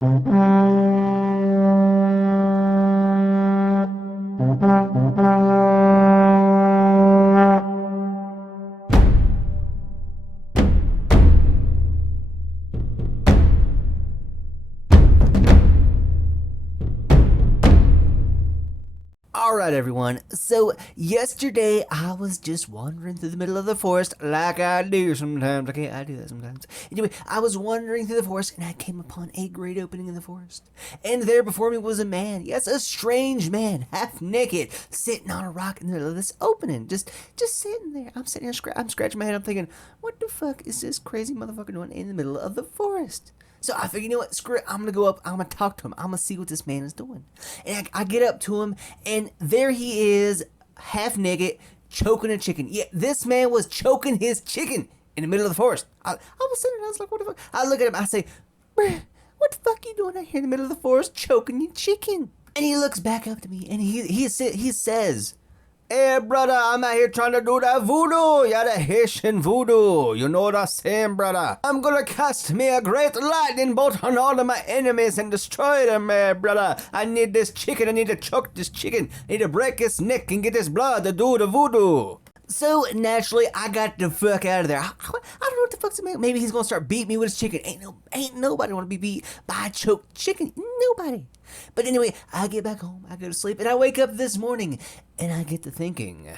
Alright everyone, so yesterday I was just wandering through the middle of the forest like I do sometimes. Okay, I do that sometimes. Anyway, I was wandering through the forest and I came upon a great opening in the forest. And there before me was a man, yes, a strange man, half naked, sitting on a rock in the middle of this opening. Just sitting there. I'm sitting there, I'm scratching my head, I'm thinking, what the fuck is this crazy motherfucker doing in the middle of the forest? So I figured, you know what, screw it, I'm gonna go up, I'm gonna talk to him, I'm gonna see what this man is doing. And I get up to him, and there he is, half naked, choking a chicken. Yeah, this man was choking his chicken in the middle of the forest. I was sitting there, I was like, what the fuck? I look at him, I say, bruh, what the fuck you doing out here in the middle of the forest choking your chicken? And he looks back up to me, and he says, hey brother, I'm out here trying to do that voodoo. Yeah, the Haitian voodoo. You know what I'm saying, brother? I'm gonna cast me a great lightning bolt on all of my enemies and destroy them, brother. I need this chicken. I need to choke this chicken. I need to break his neck and get his blood to do the voodoo. So naturally, I got the fuck out of there. I don't know what the fuck's about. Maybe he's gonna start beating me with his chicken. Ain't nobody wanna be beat by a choked chicken. Nobody. But anyway, I get back home, I go to sleep, and I wake up this morning, and I get to thinking,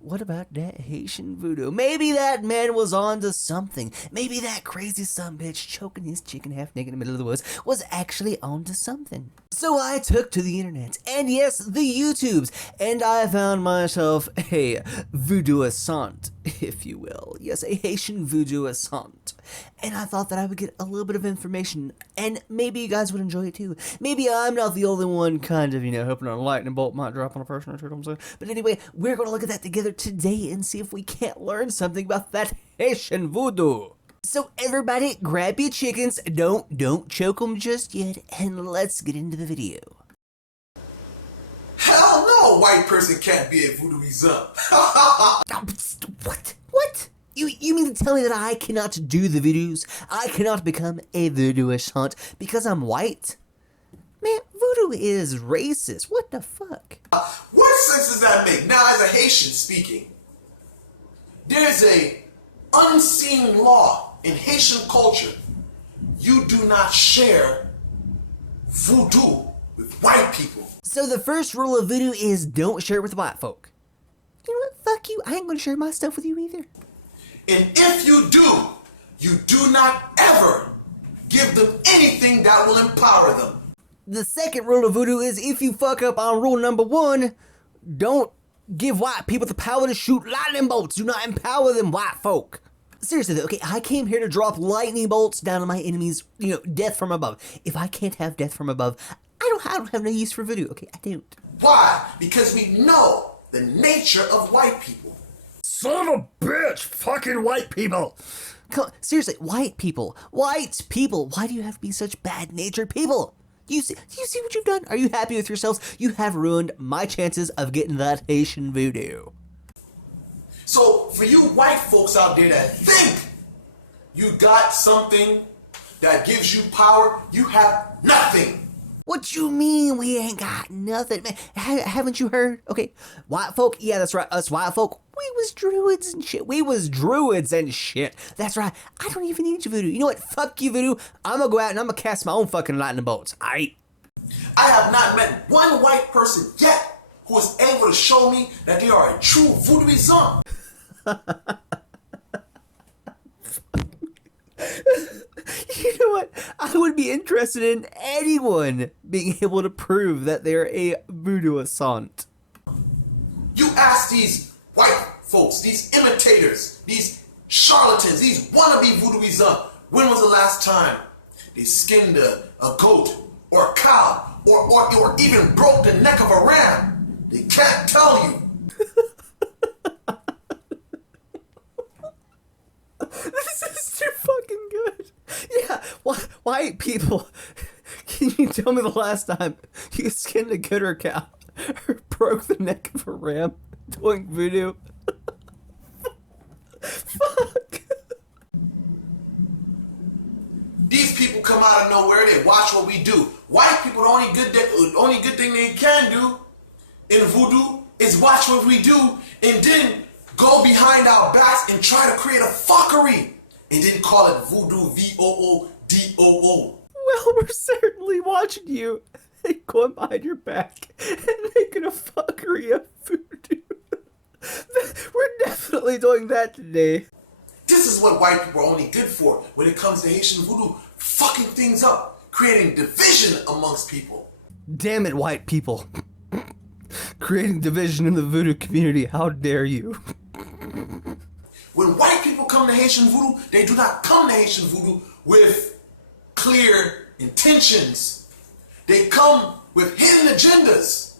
what about that Haitian voodoo? Maybe that man was on to something. Maybe that crazy sumbitch choking his chicken half naked in the middle of the woods was actually on to something. So I took to the internet, and yes, the YouTubes, and I found myself a Vodouisant, if you will. Yes, a Haitian Vodouisant. And I thought that I would get a little bit of information, and maybe you guys would enjoy it too. Maybe I'm not the only one kind of, hoping a lightning bolt might drop on a person or two, what I'm saying. But anyway, we're going to look at that together today and see if we can't learn something about that Haitian voodoo. So everybody, grab your chickens, don't choke them just yet, and let's get into the video. Hell no, a white person can't be a Vodouisant. What? You mean to tell me that I cannot do the voodoos? I cannot become a Vodouisant because I'm white? Man, voodoo is racist. What the fuck? What sense does that make? Now, as a Haitian speaking, there's a unseen law in Haitian culture. You do not share voodoo with white people. So the first rule of voodoo is don't share it with white folk. You know what? Fuck you. I ain't gonna share my stuff with you either. And if you do not ever give them anything that will empower them. The second rule of voodoo is if you fuck up on rule number 1, don't give white people the power to shoot lightning bolts. Do not empower them, white folk. Seriously though, okay, I came here to drop lightning bolts down on my enemies, death from above. If I can't have death from above, I don't have no use for voodoo, okay? I don't. Why? Because we know the nature of white people. Son of a bitch, fucking white people. Come on, seriously, white people, why do you have to be such bad-natured people? Do you see what you've done? Are you happy with yourselves? You have ruined my chances of getting that Haitian voodoo. So for you white folks out there that think you got something that gives you power, you have nothing. What you mean we ain't got nothing, man? Haven't you heard? Okay, white folk, yeah, that's right, us white folk, we was druids and shit. That's right, I don't even need your voodoo. You know what, fuck you voodoo, I'm gonna go out and I'm gonna cast my own fucking lightning bolts, aight? I have not met one white person yet who is able to show me that they are a true Vodouisant. You know what? I would be interested in anyone being able to prove that they're a Vodouisant. You ask these white folks, these imitators, these charlatans, these wannabe Vodouisant, when was the last time they skinned a goat or a cow or even broke the neck of a ram? They can't tell you. This is too fucking good. Yeah, white people, can you tell me the last time you skinned a goat or a cow or broke the neck of a ram doing voodoo? Fuck. These people come out of nowhere, they watch what we do. White people, the only good thing they can do in voodoo is watch what we do and then go behind our backs and try to create a fuckery and then call it voodoo, VOODOO. Well, we're certainly watching you. Going behind your back and making a fuckery of voodoo. We're definitely doing that today. This is what white people are only good for when it comes to Haitian voodoo. Fucking things up. Creating division amongst people. Damn it, white people. Creating division in the voodoo community. How dare you? When white people come to Haitian voodoo, they do not come to Haitian voodoo with clear intentions. They come with hidden agendas.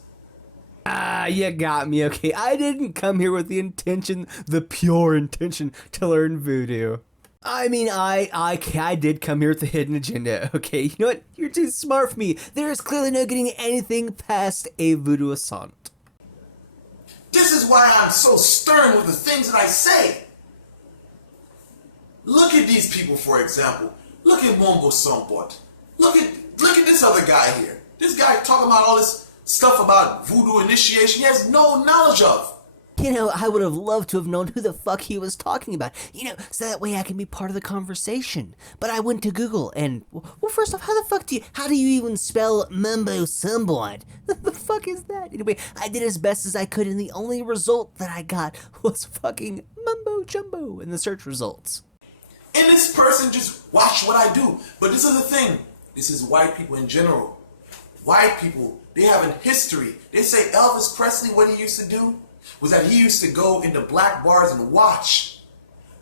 Ah, you got me, okay? I didn't come here with the pure intention to learn voodoo. I mean, I did come here with a hidden agenda, okay? You know what? You're too smart for me. There is clearly no getting anything past a Vodouisant. This is why I'm so stern with the things that I say. Look at these people, for example. Look at Mombo Sombot. Look at this other guy here. This guy talking about all this stuff about voodoo initiation he has no knowledge of. You know, I would have loved to have known who the fuck he was talking about. You know, so that way I can be part of the conversation. But I went to Google and, well, first off, how do you even spell Mumbo Sombot? The fuck is that? Anyway, I did as best as I could and the only result that I got was fucking mumbo jumbo in the search results. And this person just watch what I do. But this is the thing. This is white people in general. White people, they have a history. They say Elvis Presley, what he used to do was that he used to go into black bars and watch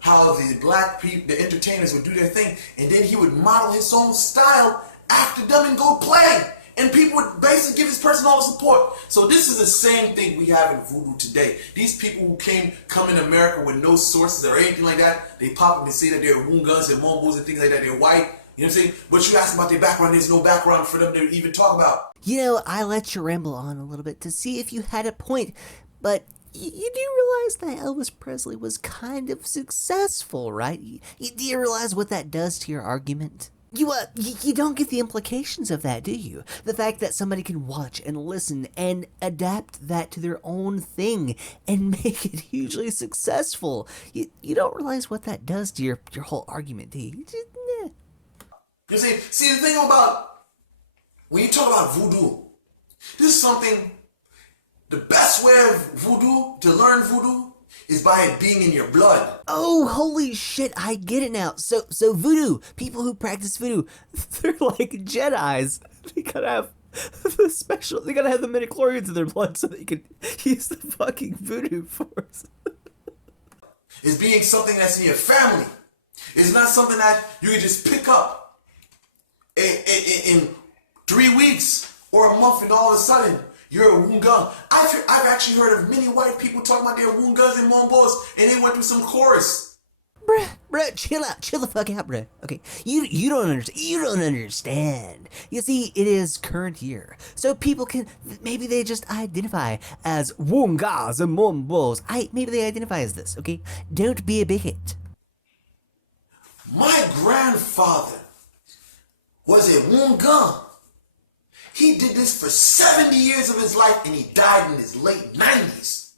how the black people, the entertainers would do their thing, and then he would model his own style after them and go play. And people would basically give this person all the support. So this is the same thing we have in voodoo today. These people who come in America with no sources or anything like that, they pop up and say that they're woonguns and mombos and things like that, they're white. You know what I'm saying? But you ask about their background, there's no background for them to even talk about. You know, I let you ramble on a little bit to see if you had a point, but you do realize that Elvis Presley was kind of successful, right? Do you realize what that does to your argument? You don't get the implications of that, do you? The fact that somebody can watch and listen and adapt that to their own thing and make it hugely successful. You don't realize what that does to your whole argument, do you? You see the thing about when you talk about voodoo, this is something. The best way of voodoo, to learn voodoo, is by it being in your blood. Oh, holy shit, I get it now. So voodoo, people who practice voodoo, they're like Jedis. They gotta have they gotta have the midichlorians in their blood so they can use the fucking voodoo force. It's being something that's in your family. It's not something that you can just pick up in 3 weeks or a month and all of a sudden you're a woongun. I've actually heard of many white people talking about their woonguns and mombos, and they went through some chorus. Bruh, chill the fuck out, bruh. Okay, you don't understand. You see, it is current year, so people maybe they just identify as woongas and mombos. Maybe they identify as this. Okay, don't be a bigot. My grandfather was a woongun. He did this for 70 years of his life and he died in his late 90s.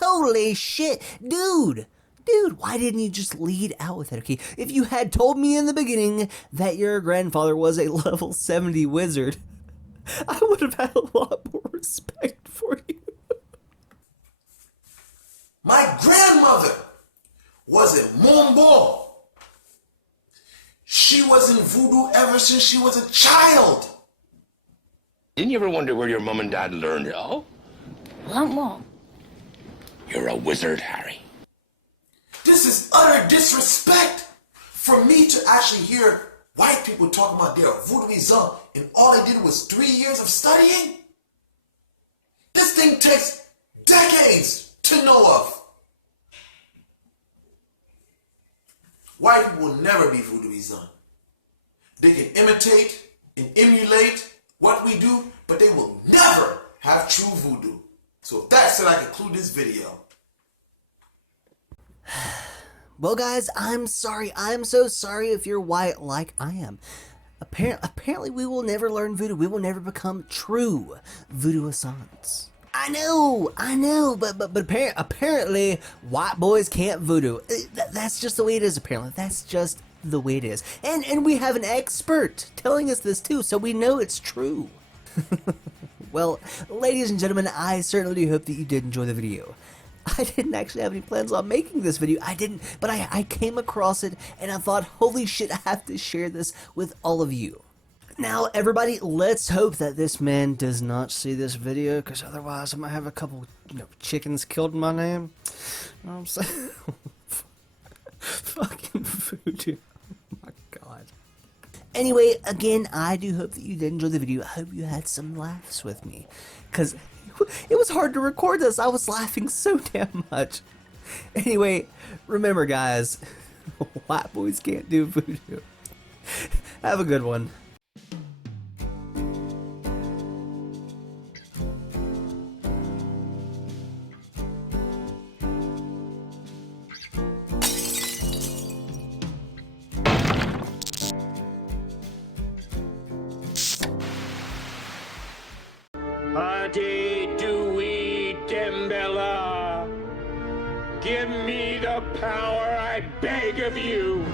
Holy shit, dude, why didn't you just lead out with it, okay? If you had told me in the beginning that your grandfather was a level 70 wizard, I would have had a lot more respect for you. My grandmother was a mombo. She was in voodoo ever since she was a child. Didn't you ever wonder where your mom and dad learned it all? Mom. You're a wizard, Harry. This is utter disrespect for me to actually hear white people talking about their Vodouisant and all they did was 3 years of studying. This thing takes decades to know of. White people will never be Vodouisant. They can imitate and emulate what we do, but they will never have true voodoo. So that's it. I conclude this video. Well, guys, I'm sorry. I'm so sorry if you're white like I am. Apparently we will never learn voodoo. We will never become true voodooisants. I know, but apparently white boys can't voodoo. That's just the way it is, apparently. That's just the way it is. And we have an expert telling us this too, so we know it's true. Well, ladies and gentlemen, I certainly do hope that you did enjoy the video. I didn't actually have any plans on making this video. I didn't, but I came across it and I thought, holy shit, I have to share this with all of you. Now, everybody, let's hope that this man does not see this video, because otherwise I might have a couple, chickens killed in my name. You know what I'm saying? Fucking voodoo. Oh my god. Anyway, again, I do hope that you did enjoy the video. I hope you had some laughs with me, because it was hard to record this. I was laughing so damn much. Anyway, remember, guys, white boys can't do voodoo. Have a good one. Adi-doo-wee Dembella, give me the power, I beg of you.